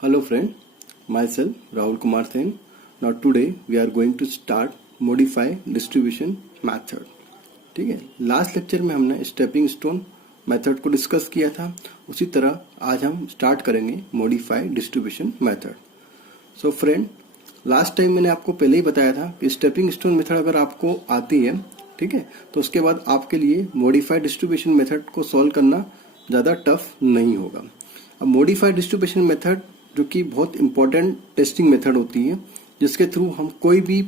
Hello friend, myself Rahul Kumar Sen. Now today we are going to start modify distribution method. ठीक है, last lecture में हमने stepping stone method को discuss किया था, उसी तरह आज हम स्टार्ट करेंगे modify distribution method. So friend, last time मैंने आपको पहले ही बताया था कि स्टेपिंग स्टोन मेथड अगर आपको आती है, ठीक है, तो उसके बाद आपके लिए मॉडिफाई डिस्ट्रीब्यूशन मेथड को सॉल्व करना ज़्यादा टफ नहीं होगा. अब मॉडिफाई डिस्ट्रीब्यूशन मेथड जो कि बहुत इंपॉर्टेंट टेस्टिंग मेथड होती है, जिसके थ्रू हम कोई भी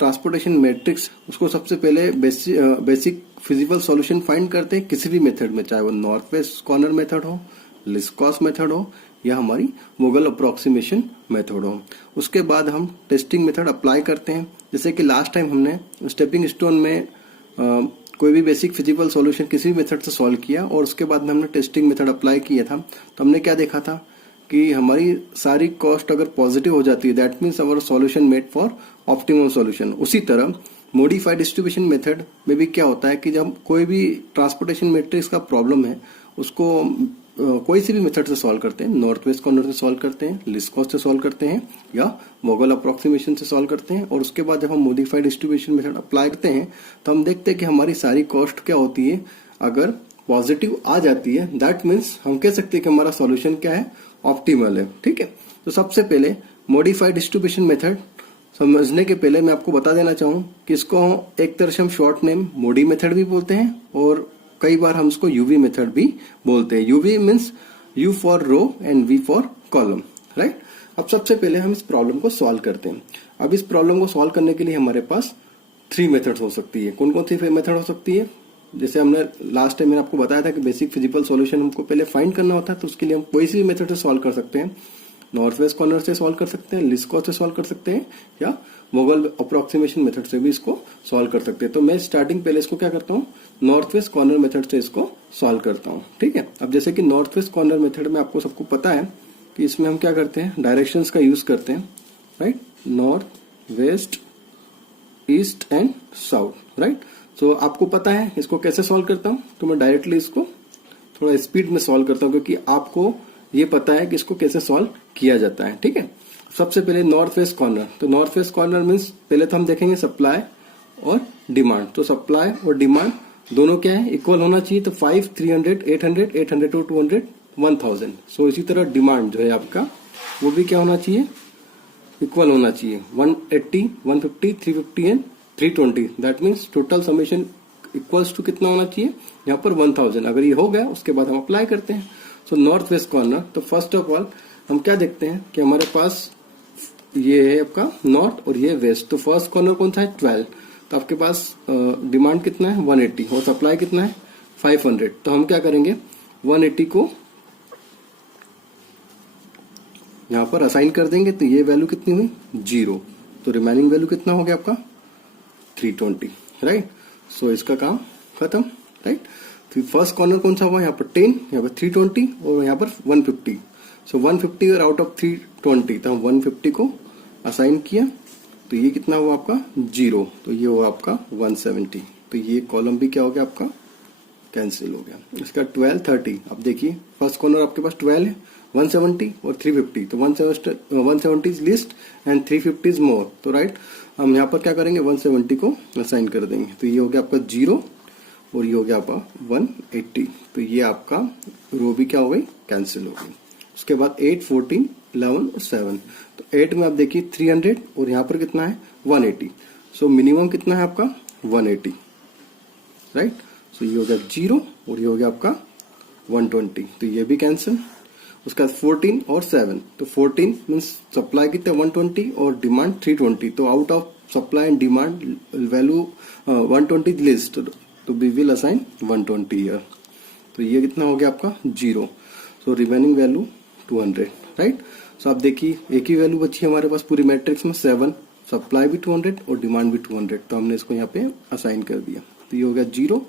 ट्रांसपोर्टेशन मैट्रिक्स उसको सबसे पहले बेसिक फिजिबल सॉल्यूशन फाइंड करते हैं किसी भी मेथड में, चाहे वो नॉर्थ वेस्ट कॉर्नर मेथड हो, लीस्ट कॉस्ट मेथड हो या हमारी वोगल अप्रोक्सीमेशन मेथड हो. उसके बाद हम टेस्टिंग मेथड अप्लाई करते हैं. जैसे कि लास्ट टाइम हमने स्टेपिंग स्टोन में कोई भी बेसिक फिजिबल सॉल्यूशन किसी भी मेथड से सॉल्व किया और उसके बाद में हमने टेस्टिंग मेथड अप्लाई किया था, तो हमने क्या देखा था कि हमारी सारी कॉस्ट अगर पॉजिटिव हो जाती है, that means our solution made for optimum solution. उसी तरह मॉडिफाइड डिस्ट्रीब्यूशन मेथड में भी क्या होता है कि जब कोई भी ट्रांसपोर्टेशन मैट्रिक्स का प्रॉब्लम है, उसको कोई सी भी मेथड से सॉल्व करते हैं, नॉर्थ वेस्ट कॉर्नर से सॉल्व करते हैं, लीस्ट कॉस्ट से सॉल्व करते हैं या वोगल अप्रोक्सीमेशन से सॉल्व करते हैं, और उसके बाद जब हम मॉडिफाइड डिस्ट्रीब्यूशन मेथड अप्लाई करते हैं तो हम देखते हैं कि हमारी सारी कॉस्ट क्या होती है. अगर पॉजिटिव आ जाती है, दैट मीन्स हम कह सकते हैं कि हमारा सॉल्यूशन क्या है, ऑप्टिमल है. ठीक है, तो सबसे पहले मॉडिफाइड डिस्ट्रीब्यूशन मेथड समझने के पहले मैं आपको बता देना चाहूँ कि इसको एक तरह से हम शॉर्ट नेम मोडी मेथड भी बोलते हैं और कई बार हम इसको यूवी मेथड भी बोलते हैं. UV means U for row and V for column, right. अब सबसे पहले हम इस प्रॉब्लम को सॉल्व करते हैं. अब इस प्रॉब्लम को सॉल्व करने के लिए हमारे पास 3 मेथड्स हो सकती है. कौन कौन सी मेथड हो सकती है? जैसे हमने लास्ट टाइम मैंने आपको बताया था कि बेसिक फिजिबल सॉल्यूशन हमको पहले फाइंड करना होता है, तो उसके लिए हम कोई सी भी मेथड से सॉल्व कर सकते हैं. नॉर्थ वेस्ट कॉर्नर से सॉल्व कर सकते हैं, लीस्ट कॉस्ट से सॉल्व कर सकते हैं या वोगल अप्रोक्सीमेशन मेथड से भी इसको सॉल्व कर सकते हैं. तो मैं स्टार्टिंग पहले इसको क्या करता हूँ, नॉर्थ वेस्ट कॉर्नर मेथड से इसको सॉल्व करता हूँ. ठीक है, अब जैसे कि नॉर्थ वेस्ट कॉर्नर मेथड में आपको सबको पता है कि इसमें हम क्या करते हैं, डायरेक्शंस का यूज करते हैं, right. North west east and south, right. तो आपको पता है इसको कैसे सॉल्व करता हूँ, तो मैं डायरेक्टली इसको थोड़ा स्पीड में सॉल्व करता हूँ क्योंकि आपको ये पता है कि इसको कैसे सॉल्व किया जाता है. ठीक है, सबसे पहले नॉर्थ वेस्ट कॉर्नर. तो नॉर्थ वेस्ट कॉर्नर मीन्स पहले तो हम देखेंगे सप्लाई और डिमांड. तो सप्लाई और डिमांड दोनों क्या है, इक्वल होना चाहिए. तो 5, 300, 800, 800 to 200, 1000. सो इसी तरह डिमांड जो है आपका वो भी क्या होना चाहिए, इक्वल होना चाहिए. 180, 150, 350 and 320. That means total summation equals to कितना होना चाहिए, यहाँ पर 1000. अगर ये हो गया उसके बाद हम अप्लाई करते हैं. सो नॉर्थ वेस्ट कॉर्नर, तो फर्स्ट ऑफ ऑल हम क्या देखते हैं कि हमारे पास ये है आपका नॉर्थ और ये वेस्ट. तो फर्स्ट कॉर्नर कौन सा है, 12. तो आपके पास डिमांड कितना है, 180 और सप्लाई कितना है, 500. तो हम क्या करेंगे, 180 को यहाँ पर असाइन कर देंगे. तो ये वैल्यू कितनी हुई, 0. तो रिमेनिंग वैल्यू कितना हो गया आपका, 320, राइट. सो इसका काम खत्म, राइट. तो फर्स्ट कॉर्नर कौन सा हुआ, यहाँ पर 10, यहाँ पर 320 और यहाँ पर 150. सो 150 और आउट ऑफ 320, तो हम 150 को असाइन किया. तो ये कितना हुआ आपका, 0. तो ये हुआ आपका 170. तो ये कॉलम भी क्या हो गया आपका, कैंसिल हो गया. इसका 12, 30. अब देखिए फर्स्ट कॉर्नर आपके पास 12 है, 170 और 350. तो 170 is list and 350 is more. तो राइट, हम यहाँ पर क्या करेंगे, 170 को असाइन कर देंगे. तो ये हो गया आपका 0 और ये हो गया आपका 180. तो ये आपका रो भी क्या हो गई, कैंसिल हो गई. उसके बाद 8, 14, 11 और 7. तो 8 में आप देखिए 300 और यहाँ पर कितना है, 180. सो मिनिमम कितना है आपका, 180, राइट. सो ये हो गया 0 और ये हो गया आपका 120. तो ये भी कैंसिल. उसका 14 और 7. तो 14 मीन्स सप्लाई कितना, 120 और डिमांड 320. तो out of supply and demand value 120 list, तो वी विल असाइन 120 ईयर. तो ये कितना हो गया आपका, 0. So remaining value 200, right. So आप देखिए एक ही वैल्यू बची हमारे पास पूरी मैट्रिक्स में, 7. सप्लाई भी 200 और डिमांड भी 200. तो हमने इसको यहाँ पे असाइन कर दिया. तो ये हो गया 0,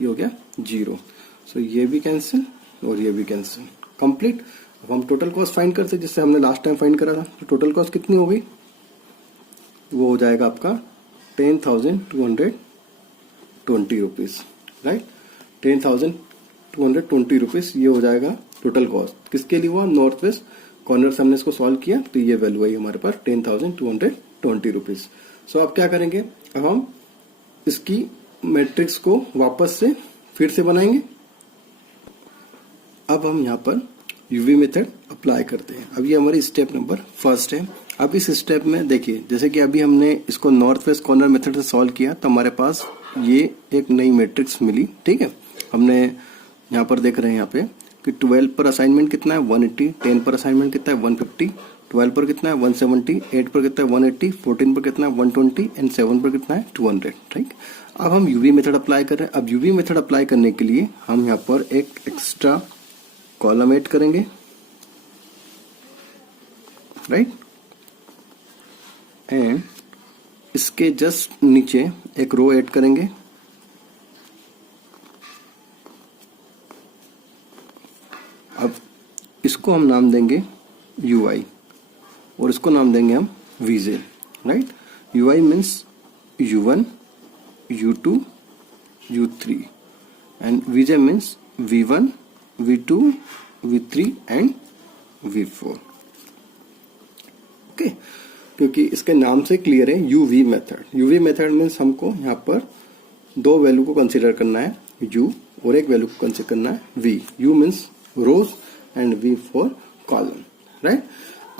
ये हो गया 0. सो ये भी कैंसिल और ये भी कैंसिल, कंप्लीट. अब हम टोटल कॉस्ट फाइंड करते हैं जिससे हमने लास्ट टाइम फाइंड करा था. तो टोटल कॉस्ट कितनी हो गई, वो हो जाएगा आपका 10,220 रुपीज, राइट. 10,220 रुपीज ये हो जाएगा टोटल कॉस्ट. किसके लिए हुआ, नॉर्थ वेस्ट कॉर्नर से हमने इसको सॉल्व किया तो ये वैल्यू आई हमारे पास 10,220 रुपीज। सो अब क्या करेंगे, अब हम इसकी मैट्रिक्स को वापस से फिर से बनाएंगे। अब हम यहाँ पर यूवी मेथड अप्लाई करते हैं। अब ये हमारी स्टेप नंबर फर्स्ट है। अब इस स्टेप में देखिए, जैसे कि अभी हमने इसको नॉर्थ वेस्ट कॉर्नर मेथड से सॉल्व किया तो हमारे पास ये एक नई मैट्रिक्स मिली। ठीक है, हमने यहाँ पर देख रहे हैं यहाँ पे कि 12 पर असाइनमेंट कितना है 180, 10 पर असाइनमेंट कितना है 150, 12 पर कितना है 170, 8 पर कितना है 180, 14 पर कितना है 120 एंड 7 पर कितना है 200। ठीक, अब हम यूवी मेथड अप्लाई कर रहे हैं। अब यूवी मेथड अप्लाई करने के लिए हम यहाँ पर एक एक्स्ट्रा कॉलम ऐड करेंगे, राइट, एंड इसके जस्ट नीचे एक रो ऐड करेंगे। अब इसको हम नाम देंगे UI और इसको नाम देंगे हम VJ, right. UI means U1, U2, U3 and VJ means V1, V2, V3 and V4। Okay, क्योंकि इसके नाम से क्लियर है UV method. UV method means हमको यहाँ पर दो वैल्यू को कंसीडर करना है, U और एक वैल्यू को कंसीडर करना है V। U means rows and V for column, right.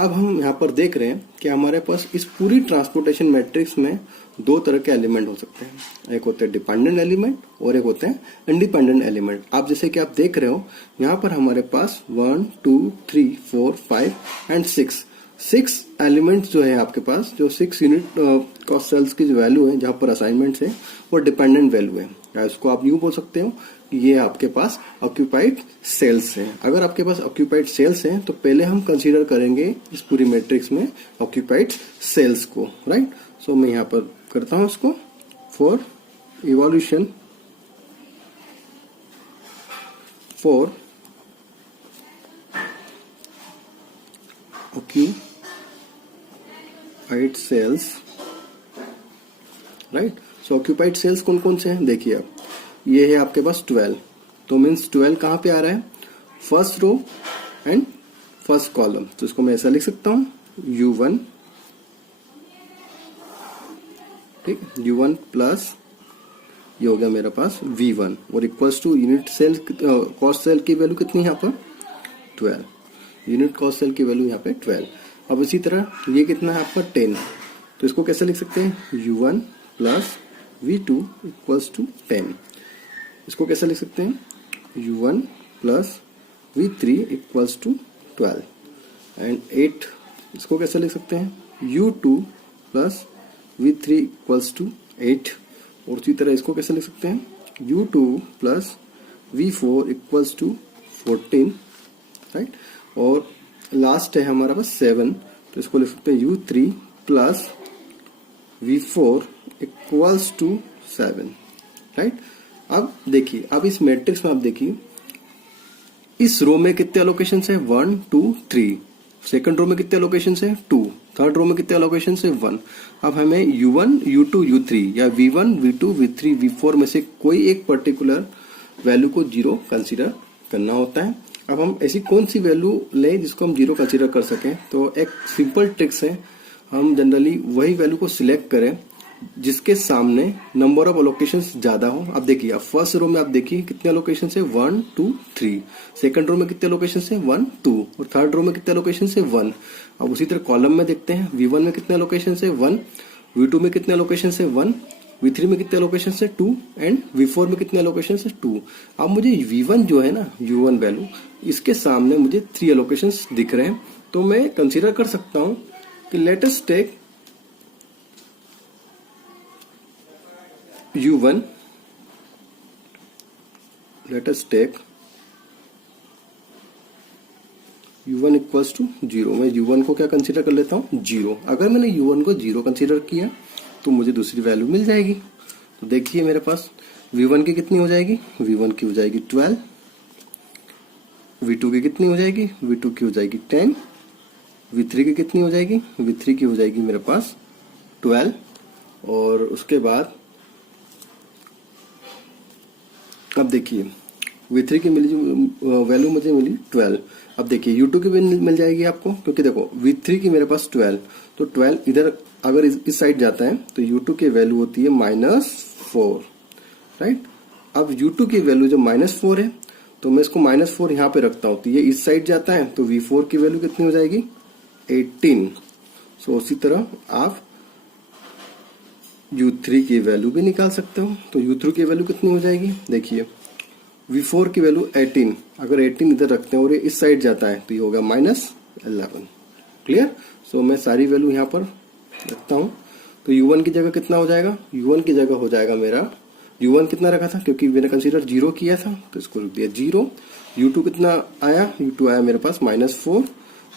अब हम यहाँ पर देख रहे हैं कि हमारे पास इस पूरी ट्रांसपोर्टेशन मैट्रिक्स में दो तरह के एलिमेंट हो सकते हैं। एक होते हैं डिपेंडेंट एलिमेंट और एक होते हैं इंडिपेंडेंट एलिमेंट। आप जैसे कि आप देख रहे हो यहाँ पर हमारे पास 1, 2, 3, 4, 5 एंड 6 एलिमेंट्स जो है आपके पास, जो 6 यूनिट कॉस्ट सेल्स की जो वैल्यू है जहां पर असाइनमेंट्स है वो डिपेंडेंट वैल्यू है, या इसको आप यूं बोल सकते हो कि ये आपके पास ऑक्यूपाइड सेल्स हैं। अगर आपके पास ऑक्यूपाइड सेल्स हैं तो पहले हम कंसीडर करेंगे इस पूरी मैट्रिक्स में ऑक्यूपाइड सेल्स को, राइट। सो मैं यहाँ पर करता हूं इसको for evolution for occupied cells, right. So occupied cells कौन कौन से हैं देखिए, आप ये है आपके पास 12, तो मीन्स 12 कहां पे आ रहा है, first row and first column. तो इसको मैं ऐसा लिख सकता हूं U1, ठीक, U1 प्लस ये हो गया मेरे पास V1 और equals to unit cell cost cell की वैल्यू कितनी है यहाँ पर 12, यूनिट कॉस्ट सेल की वैल्यू यहाँ पे 12। अब इसी तरह ये कितना है आपका 10, तो इसको कैसे लिख सकते हैं U1 plus V2 equals to 10। इसको कैसे लिख सकते हैं U1 plus V3 equals to 12 and 8। इसको कैसे लिख सकते हैं U2 plus V3 equals to 8 और उसी तरह इसको कैसे लिख सकते हैं U2 plus V4 equals to 14, right. और लास्ट है हमारा पास 7, तो इसको लिख सकते हैं U3 plus V4 equals to 7, right. अब देखिए, अब इस मैट्रिक्स में आप देखिए इस रो में कितने एलोकेशन है 1, 2, 3, सेकंड रो में कितने एलोकेशन है 2, थर्ड रो में कितने एलोकेशन है 1। अब हमें U1, U2, U3 या V1, V2, V3, V4 में से कोई एक पर्टिकुलर वैल्यू को 0 कंसीडर करना होता है। अब हम ऐसी कौन सी वैल्यू लें जिसको हम 0 कंसीडर कर सकें, तो एक सिंपल ट्रिक्स है, हम जनरली वही वैल्यू को सिलेक्ट करें जिसके सामने नंबर ऑफ एलोकेशंस ज्यादा हो। अब देखिए, आप फर्स्ट रो में आप देखिए कितने एलोकेशन है 1, 2, 3, सेकंड रो में कितने एलोकेशन है 1, 2 और थर्ड रो में कितने एलोकेशन है 1। अब उसी तरह कॉलम में देखते हैं V1 में कितने एलोकेशन है 1, V2 में कितने एलोकेशन है 1, V3 में कितने एलोकेशन है 2 एंड V4 में कितने एलोकेशन है 2। अब मुझे V1 जो है ना U1 वैल्यू, इसके सामने मुझे 3 एलोकेशन दिख रहे हैं, तो मैं कंसीडर कर सकता हूं कि let us take U1, let us take U1 equals to 0। मैं U1 को क्या कंसीडर कर लेता हूँ 0। अगर मैंने U1 को 0 कंसीडर किया तो मुझे दूसरी वैल्यू मिल जाएगी। तो देखिए मेरे पास V1 की कितनी हो जाएगी, V1 की हो जाएगी 12, V2 की कितनी हो जाएगी, V2 की हो जाएगी 10, V3 की कितनी हो जाएगी, V3 की हो जाएगी मेरे पास 12 और उसके बाद अब देखिए V3 की मिली जो वैल्यू मुझे मिली 12। अब देखिए U2 की भी मिल जाएगी आपको, क्योंकि देखो V3 की मेरे पास 12, तो 12 इधर अगर इस साइड जाता है तो U2 की वैल्यू होती है -4, राइट। अब U2 की वैल्यू जो -4 है, तो मैं इसको -4 यहाँ पे रखता हूँ, तो ये इस साइड जाता है, तो V4 की वैल्यू कितनी हो जाएगी 18। सो उसी तरह आप U3 की वैल्यू भी निकाल सकते हो। तो U3 की वैल्यू कितनी हो जाएगी, देखिए V4 की वैल्यू 18, अगर 18 इधर रखते हैं और ये इस साइड जाता है तो ये होगा -11। क्लियर। सो मैं सारी वैल्यू यहाँ पर रखता हूँ। तो U1 की जगह कितना हो जाएगा, U1 की जगह हो जाएगा मेरा, U1 कितना रखा था, क्योंकि मैंने कंसीडर 0 किया था तो इसको रख दिया 0। U2 कितना आया, U2 आया मेरे पास -4,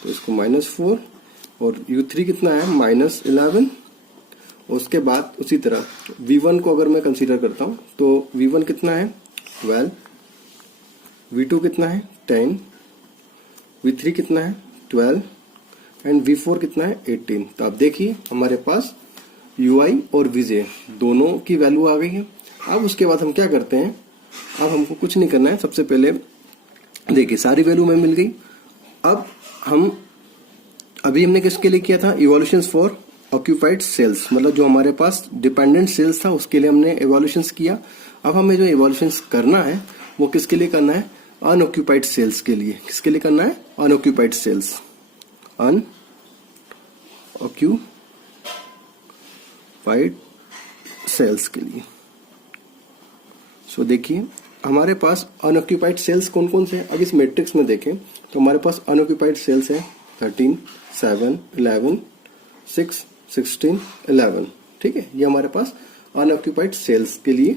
तो इसको -4, और U3 कितना आया -11। उसके बाद उसी तरह V1 को अगर मैं कंसीडर करता हूँ तो V1 कितना है 12, V2 कितना है 10, V3 कितना है 12 एंड V4 कितना है 18। तो आप देखिए हमारे पास UI और VJ दोनों की वैल्यू आ गई है। अब उसके बाद हम क्या करते हैं, अब हमको कुछ नहीं करना है। सबसे पहले देखिए सारी वैल्यू में मिल गई। अब हम अभी हमने किसके लिए किया था, इवोल्यूशंस फॉर ऑक्यूपाइड सेल्स, मतलब जो हमारे पास डिपेंडेंट सेल्स था उसके लिए हमने इवोल्यूशंस किया। अब हमें जो इवोल्यूशंस करना है वो किसके लिए करना है, अनऑक्यूपाइड सेल्स के लिए। किसके लिए करना है, अनऑक्यूपाइड सेल्स, अनऑक्यूपाइड सेल्स के लिए। सो देखिए हमारे पास अनऑक्यूपाइड सेल्स कौन कौन से हैं। अब इस मैट्रिक्स में देखें तो हमारे पास अनऑक्यूपाइड सेल्स है 13, 7, 11, 6, 16, 11। ठीक है, ये हमारे पास अनऑक्यूपाइड सेल्स के लिए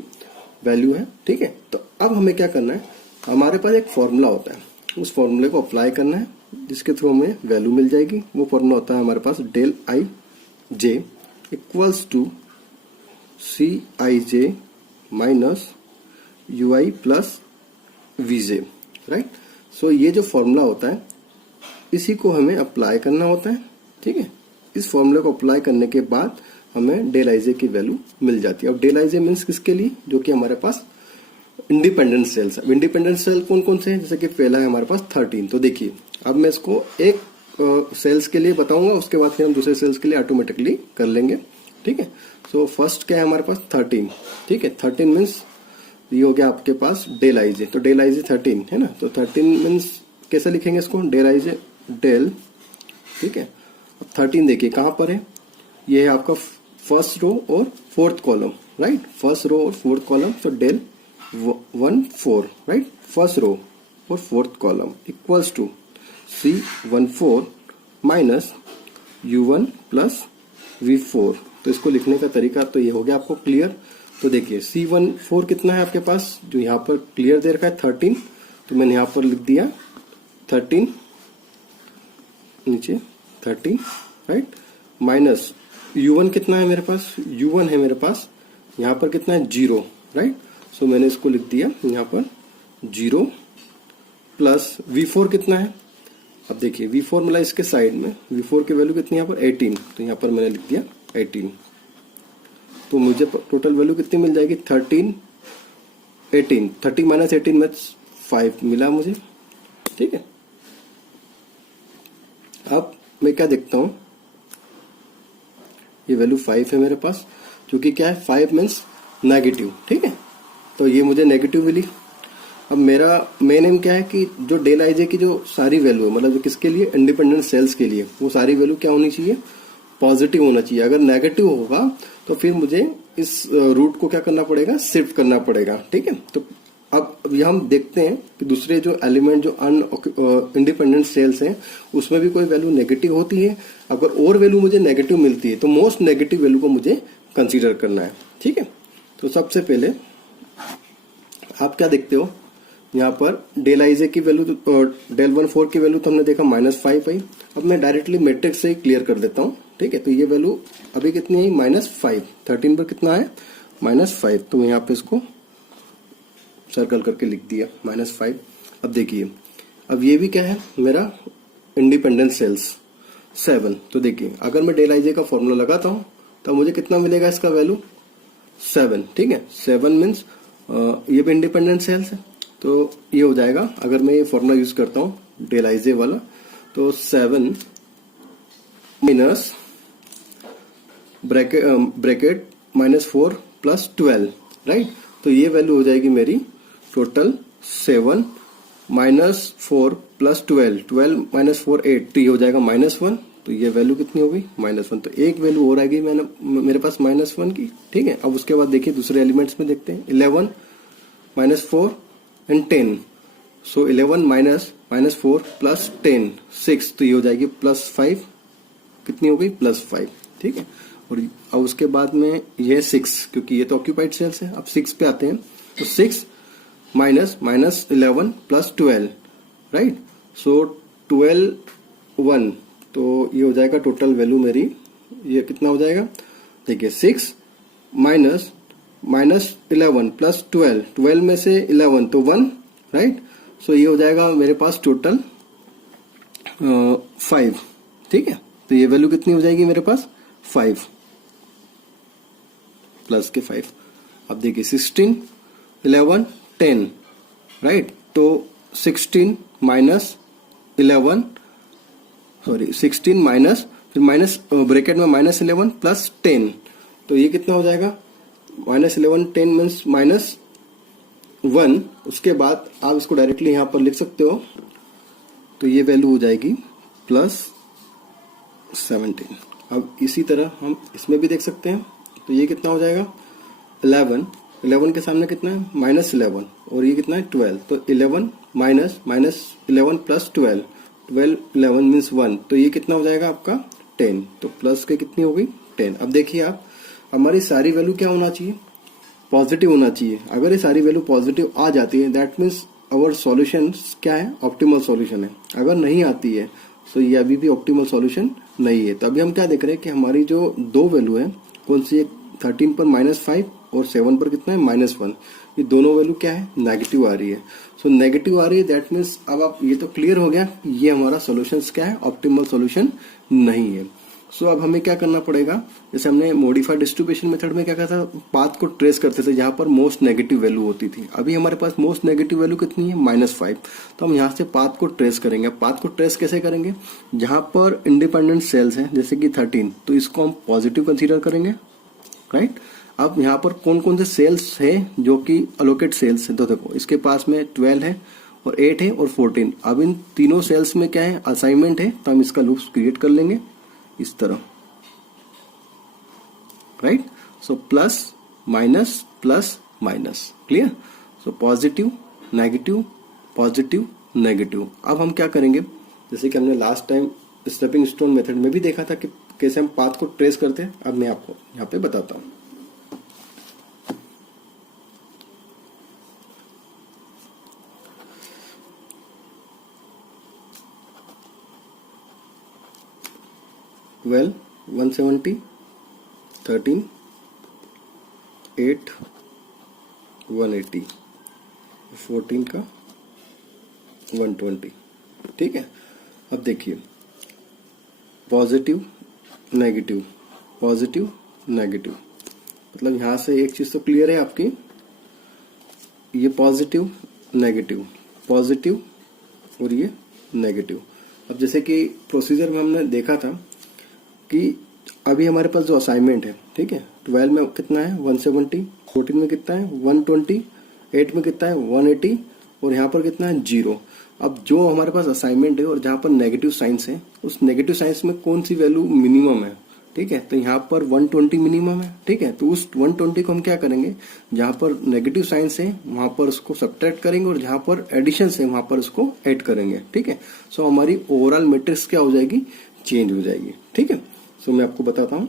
वैल्यू है। ठीक है, तो अब हमें क्या करना है, हमारे पास एक फॉर्मूला होता है, उस फॉर्मूले को अप्लाई करना है जिसके थ्रू हमें वैल्यू मिल जाएगी। वो फॉर्मूला होता है हमारे पास del IJ equals to CIJ minus UI plus VJ, right. So ये जो फॉर्मूला होता है इसी को हमें अप्लाई करना होता है। ठीक है, इस फॉर्मूले को अप्लाई करने के बाद हमें del IJ की वैल्यू मिल जाती है। अब del IJ मीन्स किसके लिए, जो कि हमारे पास इंडिपेंडेंट सेल्स है। इंडिपेंडेंट सेल कौन कौन से हैं, जैसे कि पहला है हमारे पास 13। तो देखिए अब मैं इसको एक सेल्स के लिए बताऊंगा, उसके बाद फिर हम दूसरे सेल्स के लिए ऑटोमेटिकली कर लेंगे। ठीक है, सो फर्स्ट क्या है हमारे पास 13। ठीक है, 13 मीन्स ये हो गया आपके पास del IJ, तो del IJ 13 है ना। तो 13 मीन्स कैसे लिखेंगे इसको, del IJ del। ठीक है, अब 13 देखिए कहां पर है, ये है आपका फर्स्ट रो और fourth column, right. First row और फोर्थ कॉलम, तो del 14, राइट, फर्स्ट रो और fourth column equals to C14 minus U1 plus V4। तो इसको लिखने का तरीका तो ये हो गया आपको क्लियर। तो देखिए C14 कितना है आपके पास, जो यहाँ पर क्लियर दे रखा है 13, तो मैंने यहाँ पर लिख दिया 13, नीचे 13, राइट, माइनस U1 कितना है मेरे पास, U1 है मेरे पास यहाँ पर कितना है 0, राइट। सो मैंने इसको लिख दिया यहाँ पर 0 प्लस V4 कितना है। अब देखिए V4 मतलब इसके साइड में V4 की वैल्यू कितनी है यहाँ पर 18, तो यहाँ पर मैंने लिख दिया 18। तो मुझे टोटल वैल्यू कितनी मिल जाएगी 13, 18, 30 माइनस 18 में 5 मिला मुझे। ठीक है, अब मैं क्या देखता हूं, ये वैल्यू 5 है मेरे पास, क्योंकि क्या है 5 मीन्स नेगेटिव। ठीक है, तो ये मुझे नेगेटिव मिली। अब मेरा मेन एम क्या है कि जो del IJ की जो सारी वैल्यू है, मतलब जो किसके लिए, इंडिपेंडेंट सेल्स के लिए, वो सारी वैल्यू क्या होनी चाहिए, पॉजिटिव होना चाहिए। अगर नेगेटिव होगा तो फिर मुझे इस रूट को क्या करना पड़ेगा, शिफ्ट करना पड़ेगा। ठीक है, तो अब यह हम देखते हैं कि दूसरे जो एलिमेंट जो इंडिपेंडेंट सेल्स हैं उसमें भी कोई वैल्यू नेगेटिव होती है। अगर और वैल्यू मुझे नेगेटिव मिलती है तो मोस्ट नेगेटिव वैल्यू को मुझे कंसीडर करना है। ठीक है, तो सबसे पहले आप क्या देखते हो, यहाँ पर del IJ की वैल्यू, del 14 की वैल्यू तो हमने देखा -5 आई। अब मैं डायरेक्टली मैट्रिक्स से ही क्लियर कर देता हूँ। ठीक है, तो ये वैल्यू अभी कितनी आई -5, 13 पर कितना है -5, तो मैं यहाँ पे इसको सर्कल करके लिख दिया -5। अब देखिए अब ये भी क्या है मेरा इंडिपेंडेंट सेल्स 7। तो देखिए अगर मैं del IJ का फॉर्मूला लगाता हूँ तो मुझे कितना मिलेगा, इसका वैल्यू 7। ठीक है, 7 मीन्स ये भी इंडिपेंडेंट सेल्स है, तो ये हो जाएगा, अगर मैं ये फॉर्मूला यूज करता हूँ डेल आई जे वाला, तो 7 माइनस ब्रैकेट -4 प्लस 12, राइट। तो ये वैल्यू हो जाएगी मेरी टोटल 7 -4 प्लस 12 -4 8, तो ये हो जाएगा -1। तो ये वैल्यू कितनी हो गई -1। तो एक वैल्यू और आ गई मेरे पास -1 की, ठीक है। अब उसके बाद देखिए दूसरे एलिमेंट्स में देखते हैं, 11 -4 एंड 10। सो 11 -4 प्लस 10 6, तो ये हो जाएगी +5, कितनी हो गई +5, ठीक है। और अब उसके बाद में ये 6, क्योंकि ये तो ऑक्यूपाइड सेल्स है। अब 6 पे आते हैं, तो 6 -11 प्लस 12, राइट। सो 12 1, तो ये हो जाएगा टोटल वैल्यू मेरी, ये कितना हो जाएगा देखिए 6 -11 प्लस 12 में से 11 तो 1, राइट। सो ये हो जाएगा मेरे पास टोटल 5, ठीक है। तो ये वैल्यू कितनी हो जाएगी मेरे पास 5 प्लस के 5। अब देखिए 16 11 10, राइट। तो 16 -11 16 माइनस, फिर माइनस ब्रैकेट में -11 प्लस 10, तो ये कितना हो जाएगा -11 10 मीन्स -1। उसके बाद आप इसको डायरेक्टली यहां पर लिख सकते हो, तो ये वैल्यू हो जाएगी +17। अब इसी तरह हम इसमें भी देख सकते हैं, तो ये कितना हो जाएगा 11 के सामने कितना है -11, और ये कितना है 12, तो 11 -11 प्लस 12 11 मीन्स 1, तो ये कितना हो जाएगा आपका 10। तो प्लस के कितनी हो गई 10। अब देखिए आप, हमारी सारी वैल्यू क्या होना चाहिए पॉजिटिव होना चाहिए। अगर ये सारी वैल्यू पॉजिटिव आ जाती है दैट मीन्स आवर सॉल्यूशन क्या है ऑप्टिमल सॉल्यूशन है। अगर नहीं आती है तो ये अभी भी ऑप्टिमल सॉल्यूशन नहीं है। तो अभी हम क्या देख रहे हैं कि हमारी जो दो वैल्यू है, कौन सी, 13 पर -5 और 7 पर कितना है -1, ये दोनों वैल्यू क्या है नेगेटिव आ रही है। सो नेगेटिव आ रही है दैट मीन्स अब आप ये तो क्लियर हो गया ये हमारा सॉल्यूशन क्या है ऑप्टिमल सॉल्यूशन नहीं है। सो अब हमें क्या करना पड़ेगा, जैसे हमने मॉडिफाइड डिस्ट्रीब्यूशन मेथड में क्या कहा था, पाथ को ट्रेस करते थे जहां पर मोस्ट नेगेटिव वैल्यू होती थी। अभी हमारे पास मोस्ट नेगेटिव वैल्यू कितनी है -5, तो हम यहाँ से पाथ को ट्रेस करेंगे। पाथ को ट्रेस कैसे करेंगे, जहां पर इंडिपेंडेंट सेल्स हैं जैसे कि 13, तो इसको हम पॉजिटिव कंसीडर करेंगे, राइट। अब यहाँ पर कौन कौन से सेल्स है जो कि अलोकेट सेल्स है, तो देखो इसके पास में 12 है और 8 है और 14। अब इन तीनों सेल्स में क्या है असाइनमेंट है, तो हम इसका लूप क्रिएट कर लेंगे इस तरह, right. So plus minus plus minus, clear. So positive negative positive negative. अब हम क्या करेंगे, जैसे कि हमने last time stepping stone method में भी देखा था कि कैसे हम पाथ को ट्रेस करते हैं। अब मैं आपको यहाँ पे बताता हूँ। well 170 13 8 180 14 का 120, ठीक है। अब देखिए पॉजिटिव नेगेटिव पॉजिटिव नेगेटिव, मतलब यहां से एक चीज तो क्लियर है आपकी, ये पॉजिटिव और ये नेगेटिव। अब जैसे कि प्रोसीजर में हमने देखा था कि अभी हमारे पास जो असाइनमेंट है, ठीक है, 12 में कितना है 170, 14 में कितना है 120, 8 में कितना है 180 और यहाँ पर कितना है 0। अब जो हमारे पास असाइनमेंट है और जहाँ पर नेगेटिव साइंस है, उस नेगेटिव साइंस में कौन सी वैल्यू मिनिमम है, ठीक है, तो यहाँ पर 120 मिनिमम है, ठीक है। तो उस 120 को हम क्या करेंगे, जहां पर नेगेटिव साइंस है वहां पर उसको सब्ट्रैक्ट करेंगे और जहां पर एडिशन है वहां पर उसको ऐड करेंगे, ठीक है। सो हमारी ओवरऑल मैट्रिक्स क्या हो जाएगी, चेंज हो जाएगी, ठीक है। सो मैं आपको बताता हूँ।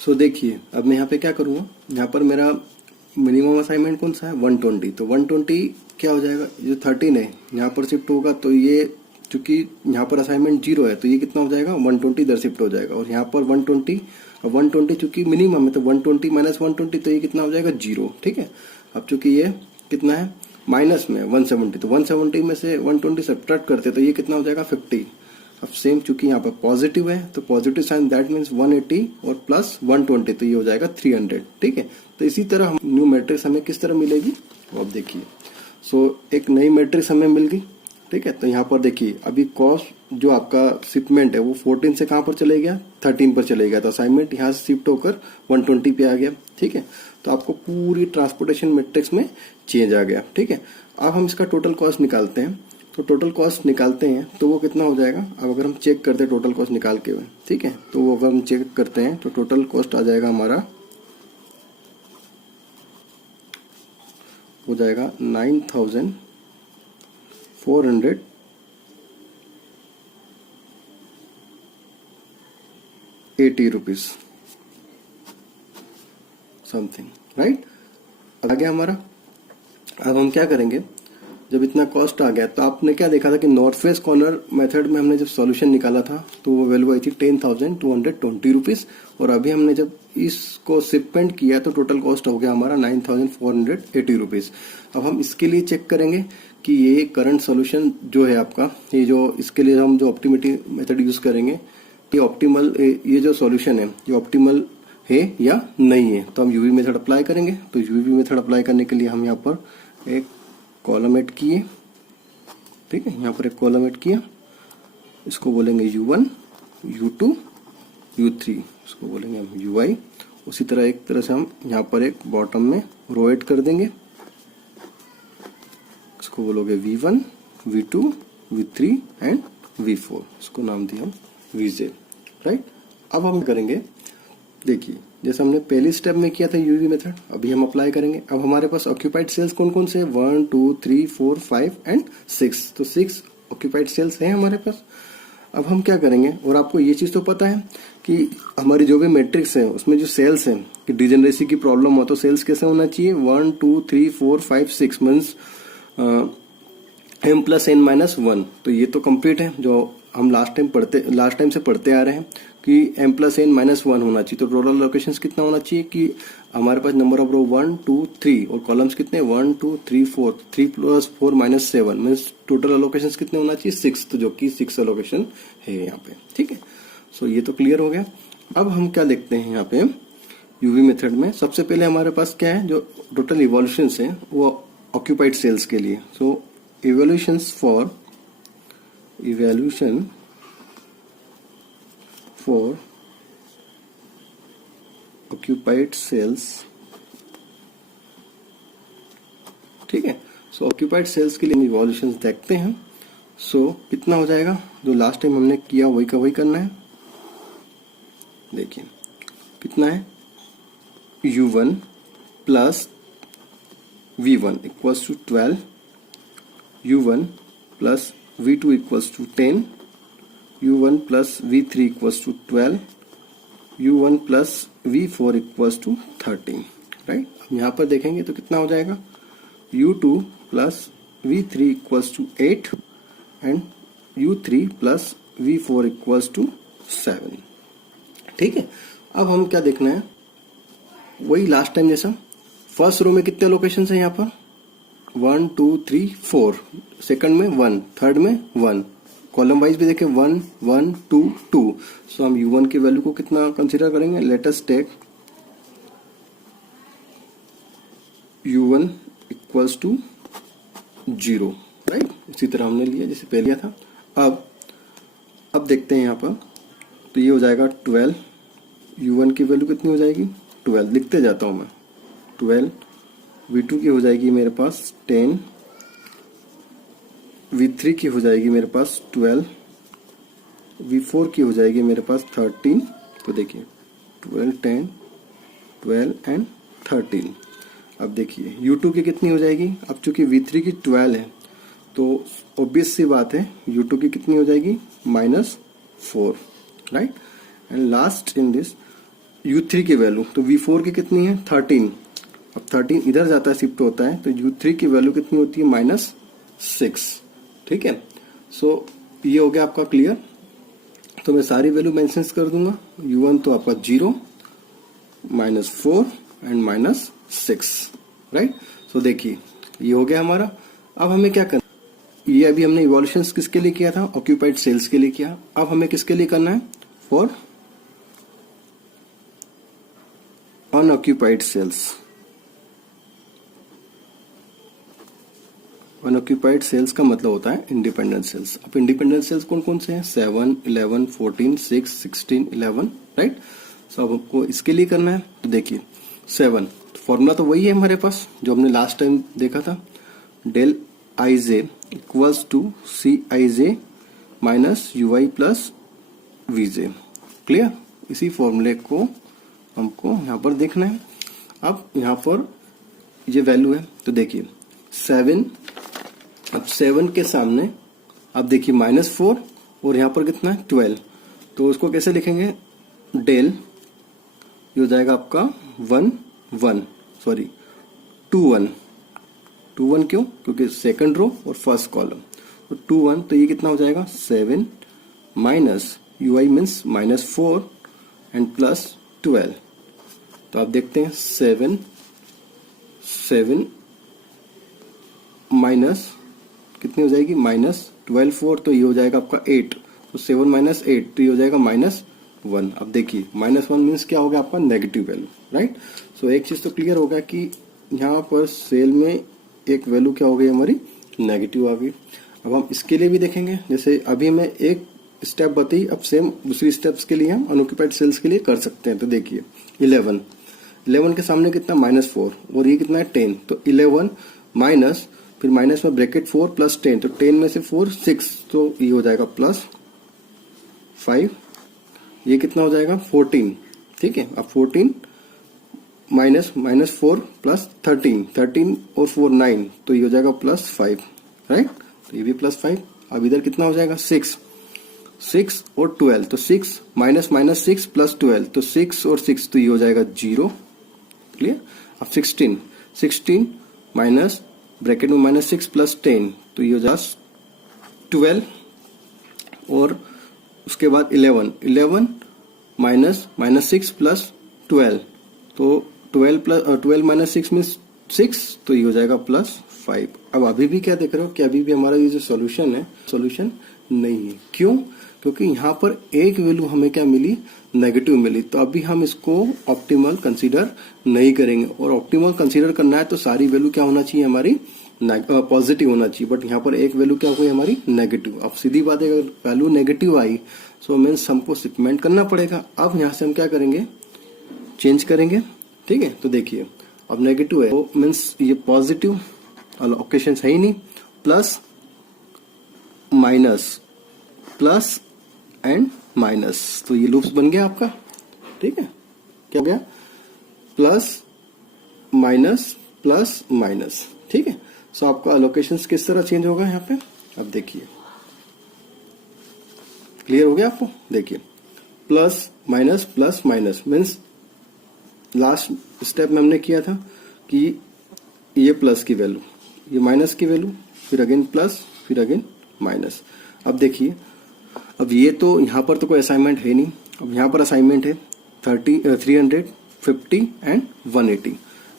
सो देखिए अब मैं यहाँ पे क्या करूंगा, यहाँ पर मेरा मिनिमम असाइनमेंट कौन सा है 120, तो 120 क्या हो जाएगा, जो 13 है यहाँ पर शिफ्ट होगा, तो ये चूंकि यहाँ पर असाइनमेंट 0 है तो ये कितना हो जाएगा 120 इधर शिफ्ट हो जाएगा, और यहाँ पर 120 चूंकि मिनिमम है तो 120 माइनस 120 तो ये कितना हो जाएगा 0, ठीक है। अब चूंकि ये कितना है माइनस में 170, तो 170 में से 120 सब्ट्रैक्ट करते तो ये कितना हो जाएगा 50। अब सेम चूंकि यहाँ पर पॉजिटिव है तो पॉजिटिव साइन दैट मीन्स 180 और प्लस 120 तो ये हो जाएगा 300, ठीक है। तो इसी तरह न्यू मैट्रिक्स हमें किस तरह मिलेगी, तो अब देखिए, एक नई मैट्रिक्स हमें मिल गई। ठीक है, तो यहाँ पर देखिए अभी कॉस्ट जो आपका शिपमेंट है वो 14 से कहाँ पर चले गया, 13 पर चले गया। तो असाइनमेंट यहाँ से शिफ्ट होकर 120 पे आ गया। ठीक है, तो आपको पूरी ट्रांसपोर्टेशन मैट्रिक्स में चेंज आ गया। ठीक है, अब हम इसका टोटल कॉस्ट निकालते हैं। तो टोटल कॉस्ट निकालते हैं तो वो कितना हो जाएगा। अब अगर हम चेक करते हैं टोटल कॉस्ट निकाल के हुए, ठीक है, तो वो अगर हम चेक करते हैं तो टोटल कॉस्ट आ जाएगा हमारा, हो जाएगा 9,480 रुपीज समथिंग, राइट। आ गया हमारा। अब हम क्या करेंगे, जब इतना कॉस्ट आ गया तो आपने क्या देखा था कि नॉर्थ वेस्ट कॉर्नर मेथड में हमने जब सॉल्यूशन निकाला था तो वो वैल्यू आई थी 10,220 रुपीज, और अभी हमने जब इसको शिपमेंट किया तो टोटल कॉस्ट हो गया हमारा 9,480 रुपीज। अब हम इसके लिए चेक करेंगे कि ये करंट सॉल्यूशन जो है आपका, ये जो इसके लिए हम जो ऑप्टिमिटी मेथड यूज करेंगे, ये ऑप्टिमल, ये जो सॉल्यूशन है ये ऑप्टिमल है या नहीं है। तो हम यूवी मेथड अप्लाई करेंगे। तो यूवी मेथड अप्लाई करने के लिए हम यहाँ पर एक कॉलम ऐड किए। ठीक है, यहाँ पर एक कॉलम ऐड किया, इसको बोलेंगे U1, U2, U3, इसको बोलेंगे हम UI। उसी तरह एक तरह से हम यहाँ पर एक बॉटम में रो ऐड कर देंगे, इसको बोलोगे V1, V2, V3 and V4, इसको नाम दिया हम VJ, राइट। अब हम करेंगे, देखिए जैसे हमने पहली स्टेप में किया था यूवी मेथड, अभी हम अप्लाई करेंगे। अब हमारे पास ऑक्यूपाइड सेल्स कौन कौन से, 1 2 3 4 5 एंड 6, तो 6 ऑक्यूपाइड सेल्स हैं हमारे पास। अब हम क्या करेंगे, और आपको ये चीज तो पता है कि हमारी जो भी मैट्रिक्स है उसमें जो सेल्स हैं कि डिजेनरेसी की प्रॉब्लम हो तो सेल्स कैसे होना चाहिए, 1 2 3 4 5 6 मीन्स m+n-1। तो ये तो कंप्लीट है, जो हम लास्ट टाइम से पढ़ते आ रहे हैं कि m+n-1 होना चाहिए। तो टोटल लोकेशंस कितना होना चाहिए कि हमारे पास नंबर ऑफ रो 1 2 3 और कॉलम्स कितने 1 2 3 4, 3 + 4 - 7 मीन्स टोटल अलोकेशंस कितने होना चाहिए 6, तो जो कि 6 अलोकेशन है यहाँ पे। ठीक है, सो ये तो क्लियर हो गया। अब हम क्या देखते हैं यहाँ पे यूवी मेथड में, सबसे पहले हमारे पास क्या है, जो टोटल इवोल्यूशंस है वो ऑक्यूपाइड सेल्स के लिए। सो evaluation for occupied cells। ठीक है, सो ऑक्यूपाइड सेल्स के लिए हम इवोल्यूशंस देखते हैं। सो कितना हो जाएगा, जो लास्ट टाइम हमने किया वही का वही करना है। देखिए कितना है, U1 plus V1 equals to 12, U1 plus V2 equals to 10, U1 plus V3 equals to 12, U1 plus V4 equals to 13, right. हम यहाँ पर देखेंगे तो कितना हो जाएगा, U2 plus V3 equals to 8 and U3 plus V4 equals to 7। ठीक है, अब हम क्या देखना है, वही लास्ट टाइम जैसा, फर्स्ट रो में कितने लोकेशन है यहाँ पर 1 2 3 4, सेकंड में 1, थर्ड में 1, कॉलम वाइज भी देखें 1 1 2 2। सो हम U1 की वैल्यू को कितना कंसीडर करेंगे, let us take U1 equals to 0, right. इसी तरह हमने लिया जैसे पहले लिया था। अब देखते हैं यहाँ पर, तो ये हो जाएगा 12, U1 की वैल्यू कितनी हो जाएगी 12, लिखते जाता हूं मैं 12, V2 की हो जाएगी मेरे पास 10, V3 की हो जाएगी मेरे पास 12, V4 की हो जाएगी मेरे पास 13। तो देखिए 12 10 12 एंड 13। अब देखिए U2 की कितनी हो जाएगी, अब चूंकि V3 की 12 है तो ऑब्वियस सी बात है U2 की कितनी हो जाएगी -4, right. And last in this U3 की वैल्यू, तो V4 की कितनी है 13, अब 13 इधर जाता है शिफ्ट होता है, तो U3 की वैल्यू कितनी होती है -6। ठीक है, सो ये हो गया आपका क्लियर। तो मैं सारी वैल्यू मेंशन कर दूंगा। U1 तो आपका 0, -4 एंड -6, राइट। सो देखिए ये हो गया हमारा। अब हमें क्या करना, ये अभी हमने इवोल्यूशन किसके लिए किया था, ऑक्यूपाइड सेल्स के लिए किया। अब हमें किसके लिए करना है, for unoccupied cells. Unoccupied cells का मतलब होता है इंडिपेंडेंट सेल्स। अब इंडिपेंडेंट सेल्स कौन कौन से हैं? 7, 11, 14, 6, 16, 11, राइट। सो अब आपको इसके लिए करना है। तो देखिए 7 फॉर्मूला तो वही है हमारे पास जो हमने लास्ट टाइम देखा था, del I J equals to C I J minus U I plus V J. Clear? इसी फॉर्मूले को हमको यहाँ पर देखना है। अब यहाँ पर ये वैल्यू है तो देखिए 7, अब 7 के सामने अब देखिए -4 और यहाँ पर कितना है 12, तो उसको कैसे लिखेंगे? डेल ये हो जाएगा आपका 1 1 सॉरी 2 1 2 1 क्यों? क्योंकि सेकंड रो और फर्स्ट कॉलम, तो 2 1, तो ये कितना हो जाएगा 7 minus U I means -4 and plus 12। तो आप देखते हैं 7 माइनस कितनी हो जाएगी? -12 4, तो ये हो जाएगा आपका 8, तो 7 माइनस 8, तो ये हो जाएगा -1। अब देखिए -1 मीन्स क्या हो गया आपका? Negative value, right. सो एक चीज तो क्लियर हो गया कि यहाँ पर सेल में एक वैल्यू क्या हो गई हमारी? नेगेटिव आ गई। अब हम इसके लिए भी देखेंगे, जैसे अभी मैं एक स्टेप बताई, अब सेम दूसरी स्टेप्स के लिए हम अनऑक्यूपाइड सेल्स के लिए कर सकते हैं। तो देखिए 11 के सामने कितना? -4 और ये कितना है 10, तो 11 माइनस फिर माइनस में ब्रैकेट 4 प्लस 10, तो 10 में से 4 6, तो ये हो जाएगा +5, ये कितना हो जाएगा 14, ठीक है। अब 14 -4 प्लस 13 और 4 9, तो ये हो जाएगा +5, राइट। तो ये भी +5। अब इधर कितना हो जाएगा 6 और 12, तो 6 -6 प्लस 12, तो 6 और 6, तो ये हो जाएगा 0। क्लियर? अब 16 माइनस ब्रैकेट में -6 प्लस 10, तो ये हो जाएगा 12 और उसके बाद 11 माइनस -6 प्लस 12, तो 12 माइनस 6 मीन्स 6, तो ये हो जाएगा +5। अब अभी भी क्या देख रहे हो कि अभी भी हमारा ये जो सॉल्यूशन है, सॉल्यूशन नहीं है। क्यों? क्योंकि यहाँ पर एक वैल्यू हमें क्या मिली? नेगेटिव मिली। तो अभी हम इसको ऑप्टिमल कंसीडर नहीं करेंगे, और ऑप्टिमल कंसीडर करना है तो सारी वैल्यू क्या होना चाहिए? हमारी पॉजिटिव होना चाहिए। बट यहाँ पर एक वैल्यू क्या हुई हमारी? नेगेटिव। अब सीधी बात है, अगर वैल्यू नेगेटिव आई सो मीन्स हमको शिपमेंट करना पड़ेगा। अब यहाँ से हम क्या करेंगे? चेंज करेंगे, ठीक है। तो देखिए अब नेगेटिव है तो मीन्स ये पॉजिटिव, लोकेशन है ही नहीं, plus minus plus and minus, तो ये लूप्स बन गया आपका, ठीक है। क्या हो गया? प्लस माइनस, ठीक है। सो आपका लोकेशंस किस तरह चेंज होगा यहाँ पे? अब देखिए क्लियर हो गया आपको? देखिए plus minus means last step में हमने किया था कि ये प्लस की वैल्यू, ये माइनस की वैल्यू, फिर अगेन प्लस, फिर अगेन माइनस। अब देखिए अब ये तो यहाँ पर तो कोई असाइनमेंट है नहीं, अब यहाँ पर असाइनमेंट है 350 एंड 180।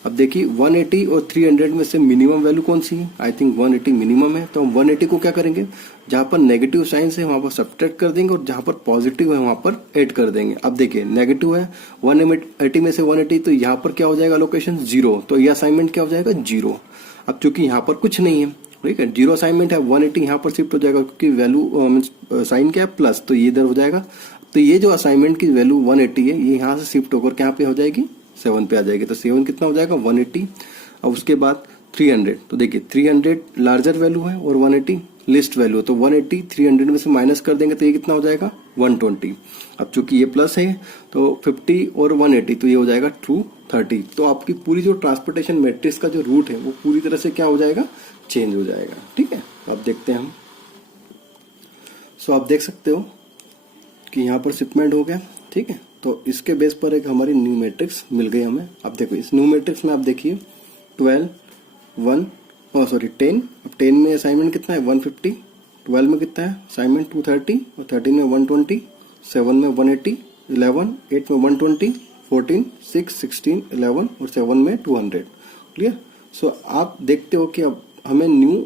अब देखिए 180 और 300 में से मिनिमम वैल्यू कौन सी है? आई थिंक 180 मिनिमम है। तो हम 180 को क्या करेंगे? जहां पर नेगेटिव साइंस है वहां पर सब्ट्रैक्ट कर देंगे, और जहां पर पॉजिटिव है वहां पर ऐड कर देंगे। अब देखिए नेगेटिव है 180 में से 180, तो यहाँ पर क्या हो जाएगा? लोकेशन 0, तो ये असाइनमेंट क्या हो जाएगा? 0। अब चूंकि यहाँ पर कुछ नहीं है, ठीक है, 0 असाइनमेंट है, 180 यहाँ पर शिफ्ट हो जाएगा क्योंकि वैल्यू साइन क्या है? प्लस, तो ये इधर हो जाएगा। तो ये जो असाइनमेंट की वैल्यू 180 है, ये यहाँ से शिफ्ट होकर क्या पे हो जाएगी? 7 पे आ जाएगी। तो 7 कितना हो जाएगा? 180। अब उसके बाद 300, तो देखिए 300 लार्जर वैल्यू है और 180 लिस्ट वैल्यू है, तो 180 300 में से माइनस कर देंगे तो ये कितना हो जाएगा? 120। अब चूंकि ये प्लस है तो 50 और 180, तो ये हो जाएगा 230। तो आपकी पूरी जो ट्रांसपोर्टेशन मैट्रिक्स का जो रूट है वो पूरी तरह से क्या हो जाएगा? चेंज हो जाएगा, ठीक है। अब देखते हैं हम। सो आप देख सकते हो कि यहाँ पर शिपमेंट हो गया, ठीक है। तो इसके बेस पर एक हमारी न्यू मैट्रिक्स मिल गई हमें। अब देखो इस न्यू मैट्रिक्स में आप देखिए 10। अब 10 में असाइनमेंट कितना है? 150। 12 में कितना है असाइनमेंट? 230। और 13 में 120। 7 में 180। 11 8 में 120। 14 6 16 11 और 7 में 200। क्लियर? सो आप देखते हो कि अब हमें न्यू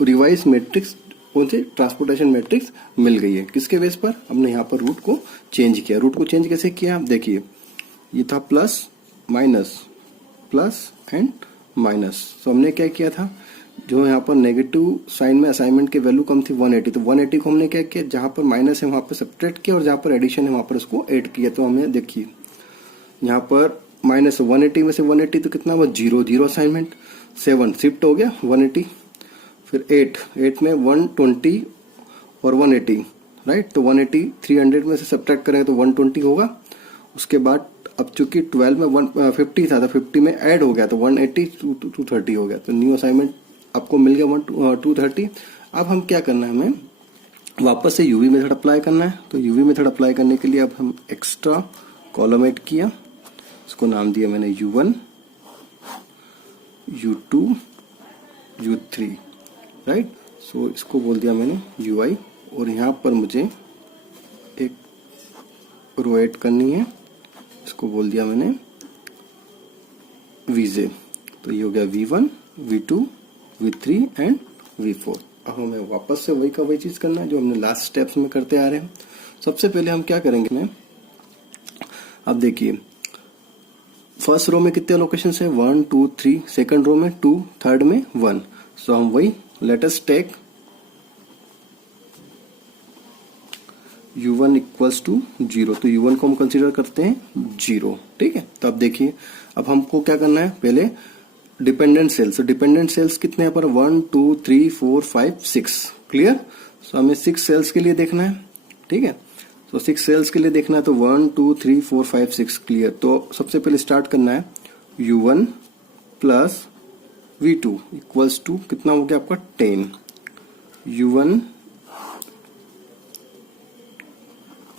रिवाइज मैट्रिक्स कौन सी? ट्रांसपोर्टेशन मैट्रिक्स मिल गई है। किसके बेस पर? हमने यहाँ पर रूट को चेंज किया। रूट को चेंज कैसे किया? आप देखिए ये था प्लस एंड माइनस। तो हमने क्या किया था? जो यहाँ पर नेगेटिव साइन में असाइनमेंट की वैल्यू कम थी 180, तो 180 को हमने क्या किया, जहाँ पर माइनस है वहाँ पर सब्ट्रैक्ट किया और जहाँ पर एडिशन है वहाँ पर उसको ऐड किया। तो हमें देखिए यहाँ पर माइनस 180 में से 180 तो कितना हुआ, 0 0 असाइनमेंट, 7 शिफ्ट हो गया 180, फिर 8 में 120 और 180, राइट। तो 180 300 में से सब्ट्रैक्ट करेंगे तो 120 होगा। उसके बाद अब चूंकि 12 में 150 था तो 50 में ऐड हो गया तो 180 230 हो गया। तो न्यू असाइनमेंट आपको मिल गया 230। अब हम क्या करना है, हमें वापस से यूवी मेथड अप्लाई करना है। तो यूवी मेथड अप्लाई करने के लिए अब हम एक्स्ट्रा कॉलम ऐड किया, इसको नाम दिया मैंने U1 U2 U3, राइट। सो इसको बोल दिया मैंने UI, और यहाँ पर मुझे एक रो ऐड करनी है, इसको बोल दिया मैंने VJ। तो ये हो गया V1 V2 V3 and V4। अब हमें वापस से वही का वही चीज करना है जो हमने लास्ट स्टेप्स में करते आ रहे हैं। सबसे पहले हम क्या करेंगे ना, अब देखिए फर्स्ट रो में कितने लोकेशन है, 1 2 3, सेकंड रो में 2, थर्ड में 1। सो हम वही let us take U1 equals to 0। तो U1 को हम कंसीडर करते हैं 0, ठीक है। तो अब देखिए अब हमको क्या करना है, पहले डिपेंडेंट सेल्स। तो डिपेंडेंट सेल्स कितने हैं पर 1 2 3 4 5 6, क्लियर। सो हमें 6 सेल्स के लिए देखना है, ठीक है। तो 6 सेल्स के लिए देखना है तो 1 2 3 4 5 6, क्लियर। तो सबसे पहले स्टार्ट करना है U1 plus V2 equals to कितना हो गया आपका 10।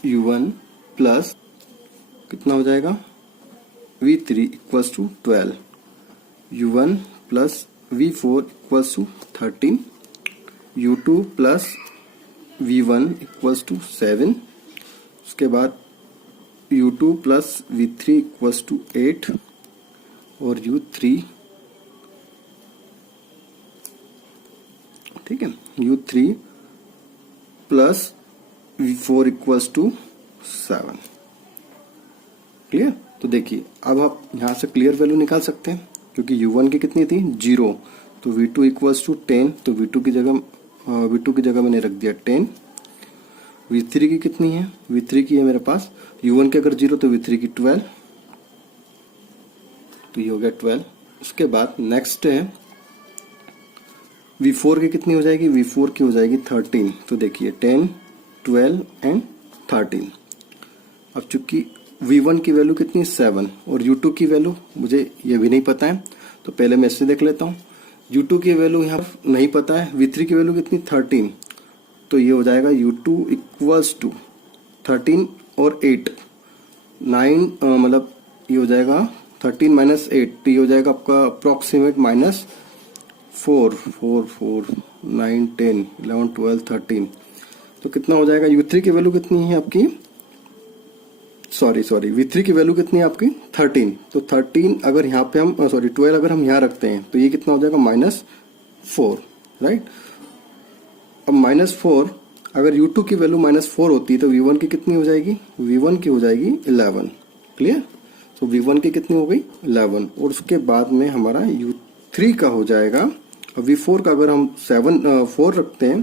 U1 प्लस कितना हो जाएगा V3 equals to 12। U1 plus V4 equals to 13। U2 plus V1 equals to 7। उसके बाद U2 plus V3 equals to 8 और U3, ठीक है, U3 plus V4 equals to 7, clear. तो देखिए अब आप यहां से क्लियर वैल्यू निकाल सकते हैं क्योंकि U1 की कितनी थी 0, तो V2 इक्वल्स टू 10, तो V2 की जगह मैंने रख दिया 10। V3 की कितनी है, V3 की है मेरे पास U1 की अगर 0 तो V3 की 12, तो ये हो गया 12। उसके बाद नेक्स्ट है V4 की कितनी हो जाएगी, V4 की हो जाएगी 13। तो देखिए 10 12 एंड 13। अब चूंकि V1 की वैल्यू कितनी 7 और U2 की वैल्यू मुझे ये भी नहीं पता है, तो पहले मैं इससे देख लेता हूँ। U2 की वैल्यू यहाँ नहीं पता है, V3 की वैल्यू कितनी 13, तो ये हो जाएगा U2 इक्वल्स टू 13 और 8 9, मतलब ये हो जाएगा 13 माइनस 8, तो ये हो जाएगा आपका अप्रोक्सीमेट माइनस 4 4 4 9 10 11 12 13। तो कितना हो जाएगा, U3 की वैल्यू कितनी है आपकी, सॉरी V3 की वैल्यू कितनी है आपकी 13। तो 13 अगर यहाँ पे हम 12 अगर हम यहाँ रखते हैं तो ये कितना हो जाएगा -4, राइट। अब -4 अगर U2 की वैल्यू -4 होती है तो V1 की कितनी हो जाएगी, V1 की हो जाएगी 11, क्लियर। तो V1 की कितनी हो गई 11, और उसके बाद में हमारा U3 का हो जाएगा। अब V4 का अगर हम 4 रखते हैं,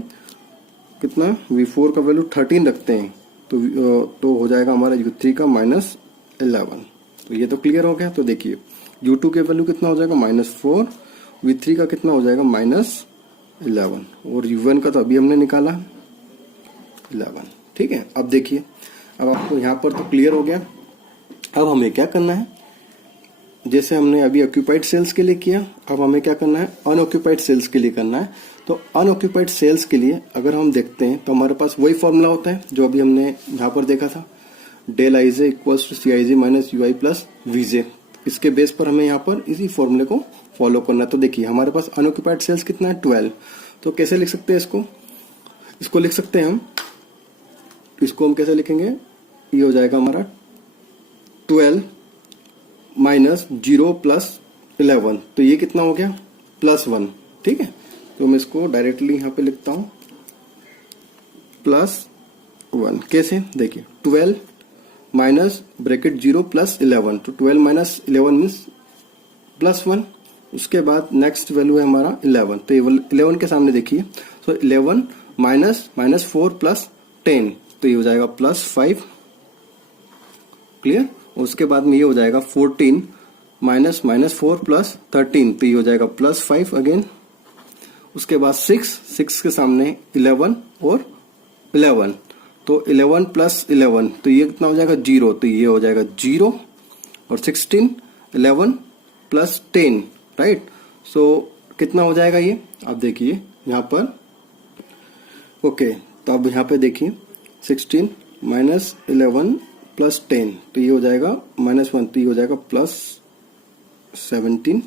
कितना V4 का वैल्यू 13 रखते हैं तो हो जाएगा हमारा U3 का -11। तो ये तो क्लियर हो गया। तो देखिए U2 के वैल्यू कितना हो जाएगा -4, V3 का कितना हो जाएगा -11, और U1 का तो अभी हमने निकाला 11, ठीक है। अब देखिए अब आपको यहाँ पर तो क्लियर हो गया। अब हमें क्या करना है, जैसे हमने अभी ऑक्यूपाइड सेल्स के लिए किया, अब हमें क्या करना है अनऑक्यूपाइड सेल्स के लिए करना है। तो अनऑक्यूपाइड सेल्स के लिए अगर हम देखते हैं तो हमारे पास वही फॉर्मूला होता है जो अभी हमने यहाँ पर देखा था, del IJ equals to CIJ minus UI plus VJ। इसके बेस पर हमें यहाँ पर इसी फॉर्मूले को फॉलो करना है। तो देखिए हमारे पास अनऑक्यूपाइड सेल्स कितना है 12। तो कैसे लिख सकते हैं इसको लिख सकते हैं हम कैसे लिखेंगे, ये हो जाएगा हमारा 12 माइनस 0 प्लस 11, तो ये कितना हो गया +1, ठीक है। तो मैं इसको डायरेक्टली यहाँ पे लिखता हूँ +1। कैसे, देखिए 12 माइनस ब्रैकेट 0 प्लस 11, तो 12 माइनस 11 मीन्स +1, उसके बाद नेक्स्ट वैल्यू है हमारा 11, तो 11 के सामने देखिए, सो 11 माइनस 4 प्लस 10, तो ये हो जाएगा +5, क्लियर। उसके बाद में ये हो जाएगा 14 माइनस 4 प्लस 13, तो ये हो जाएगा +5 अगेन। उसके बाद 6 के सामने 11 और 11, तो 11 प्लस 11, तो ये कितना हो जाएगा 0, तो ये हो जाएगा 0, और 16 11 प्लस 10, राइट। सो कितना हो जाएगा ये, आप देखिए यहाँ पर, ओके, तो अब यहाँ पे देखिए 16 माइनस 11 प्लस 10, तो ये हो जाएगा -1, तो ये हो जाएगा +17।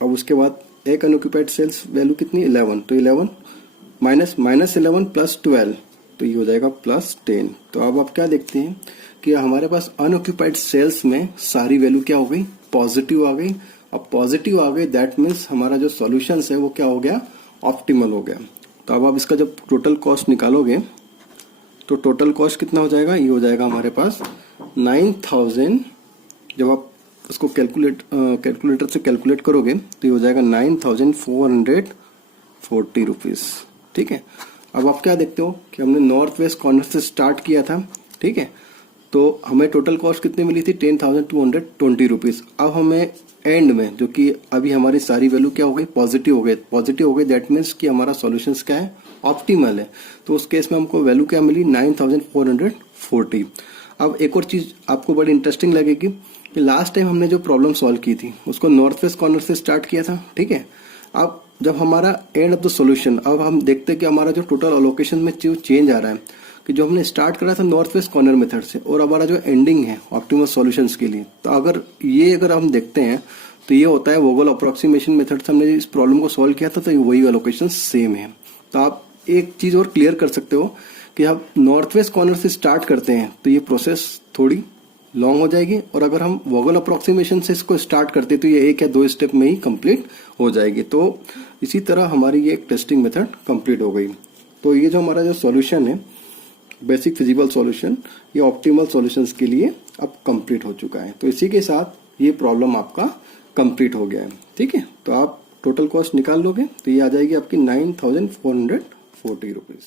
अब उसके बाद एक अनऑक्यूपाइड सेल्स वैल्यू कितनी, 11, तो 11 माइनस 11 प्लस 12, तो ये हो जाएगा +10। तो अब आप क्या देखते हैं कि हमारे पास अनऑक्यूपाइड सेल्स में सारी वैल्यू क्या हो गई, पॉजिटिव आ गई। अब पॉजिटिव आ गई, दैट मीन्स हमारा जो सॉल्यूशन है वो क्या हो गया, ऑप्टिमल हो गया। तो अब आप इसका जब टोटल कॉस्ट निकालोगे तो टोटल कॉस्ट कितना हो जाएगा, ये हो जाएगा हमारे पास 9000, जब आप उसको कैलकुलेटर से कैलकुलेट करोगे तो ये हो जाएगा 9440 रुपीज, ठीक है। अब आप क्या देखते हो कि हमने नॉर्थ वेस्ट कॉर्नर से स्टार्ट किया था, ठीक है, तो हमें टोटल कॉस्ट कितनी मिली थी, 10,220 रुपीज। अब हमें एंड में, जो कि अभी हमारी सारी वैल्यू क्या हो गई, पॉजिटिव हो गई, दैट मीन्स कि हमारा सॉल्यूशन क्या है, ऑप्टिमल है। तो उस केस में हमको वैल्यू क्या मिली, 9440। अब एक और चीज आपको बड़ी इंटरेस्टिंग लगेगी कि लास्ट टाइम हमने जो प्रॉब्लम सॉल्व की थी उसको नॉर्थ वेस्ट कॉर्नर से स्टार्ट किया था, ठीक है। अब जब हमारा एंड ऑफ द सॉल्यूशन, अब हम देखते हैं कि हमारा जो टोटल अलोकेशन में जो चेंज आ रहा है, कि जो हमने स्टार्ट करा था नॉर्थ वेस्ट कॉर्नर मेथड से और हमारा जो एंडिंग है ऑप्टिमल सॉल्यूशंस के लिए, तो अगर हम देखते हैं तो ये होता है वोगल अप्रोक्सीमेशन मेथड से हमने इस प्रॉब्लम को सॉल्व किया था, तो वही अलोकेशन सेम है। तो आप एक चीज और क्लियर कर सकते हो कि आप नॉर्थ वेस्ट कॉर्नर से स्टार्ट करते हैं तो ये प्रोसेस थोड़ी लॉन्ग हो जाएगी, और अगर हम वोगल अप्रोक्सीमेशन से इसको स्टार्ट करते तो ये 1 या 2 स्टेप में ही कंप्लीट हो जाएगी। तो इसी तरह हमारी ये एक टेस्टिंग मेथड कंप्लीट हो गई। तो ये जो हमारा जो सॉल्यूशन है, बेसिक फिजिबल सॉल्यूशन, ये ऑप्टिमल सॉल्यूशंस के लिए अब कंप्लीट हो चुका है। तो इसी के साथ ये प्रॉब्लम आपका कंप्लीट हो गया है, ठीक है। तो आप टोटल कॉस्ट निकाल लोगे तो ये आ जाएगी आपकी 9440 रुपीज।